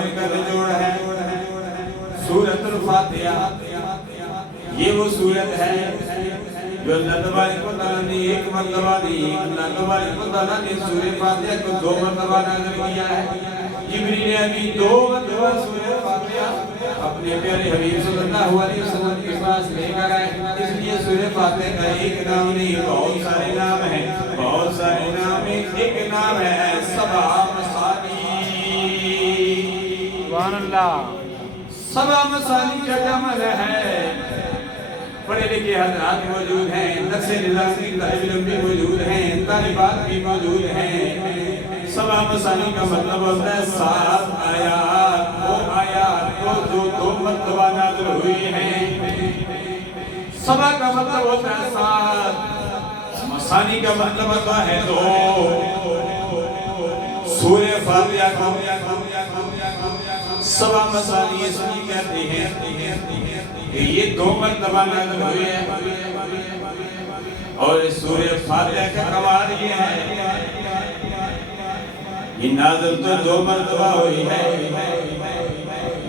قرآن کا نچوڑ ہے سورۃ الفاتحہ. یہ وہ سورت ہے جو اللہ تبارک و تعالیٰ نے ایک مرتبہ نہیں، اللہ تبارک و تعالیٰ نے سورۃ فاتحہ کو 2 مرتبہ نازل کیا ہے. جبریل امین 2 مرتبہ سورۃ فاتحہ اپنے پیارے حبیب صلی اللہ علیہ وسلم کے پاس لے کر آئے. اس لیے سورۃ فاتحہ کا ایک نام نہیں، بہت سارے نام ہیں، بہت سارے نام ہیں. ایک نام ہے سبع مثانی. سبحان اللہ. سبع مثانی کا جمع ہے. پڑھے لکھے حضرات موجود ہیں، درس نظام کی طالب علم بھی موجود ہیں، طالبات بھی موجود ہیں. سبع مثانی کا مطلب ہوتا ہے 7 آیات، وہ آیات جو 2 مرتبہ نازل ہوئی ہیں. سبع کا مطلب ہوتا ہے 7، مثانی کا مطلب ہوتا ہے 2. سورہ فاتحہ کو سبع مثانی اس لیے کہتے ہیں کہ یہ 2 مرتبہ نازل ہوئی ہے. اور سورہ فاتحہ کا کمال یہ ہے یہ نازل تو 2 مرتبہ ہوئی ہے،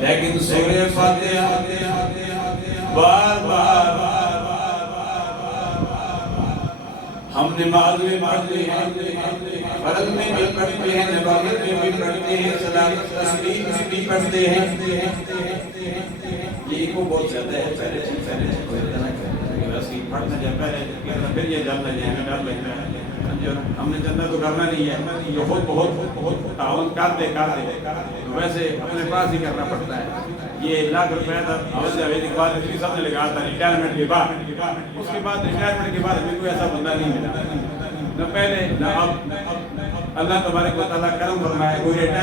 لیکن سورہ فاتحہ بار بار ہم نماز میں پڑھتے ہیں، فرض میں بھی پڑھتے ہیں، نوافل میں بھی پڑھتے ہیں، صلاۃ تسبیح میں بھی پڑھتے ہیں. یہ کو بہت زیادہ ہے. پہلے کوئی اتنا کہ پڑھنا جائے پہلے پھر یہ جاننا جائے ہمیں ڈر لگتا ہے. ہم نے جاننا تو کرنا نہیں ہے، یہ خود بہت تعاون کرتے ویسے اپنے پاس ہی کرنا پڑتا ہے. یہ ₹1,00,000 تھا اول جاوید اقبال نے سب نے لگا تھا ریٹائرمنٹ کے بعد. اس کے بعد ریٹائرمنٹ کے بعد ہمیں کوئی ایسا بندہ نہیں ملا، نہ پہلے نہ اب. اللہ تبارک و تعالیٰ کرم فرمائے. کوئی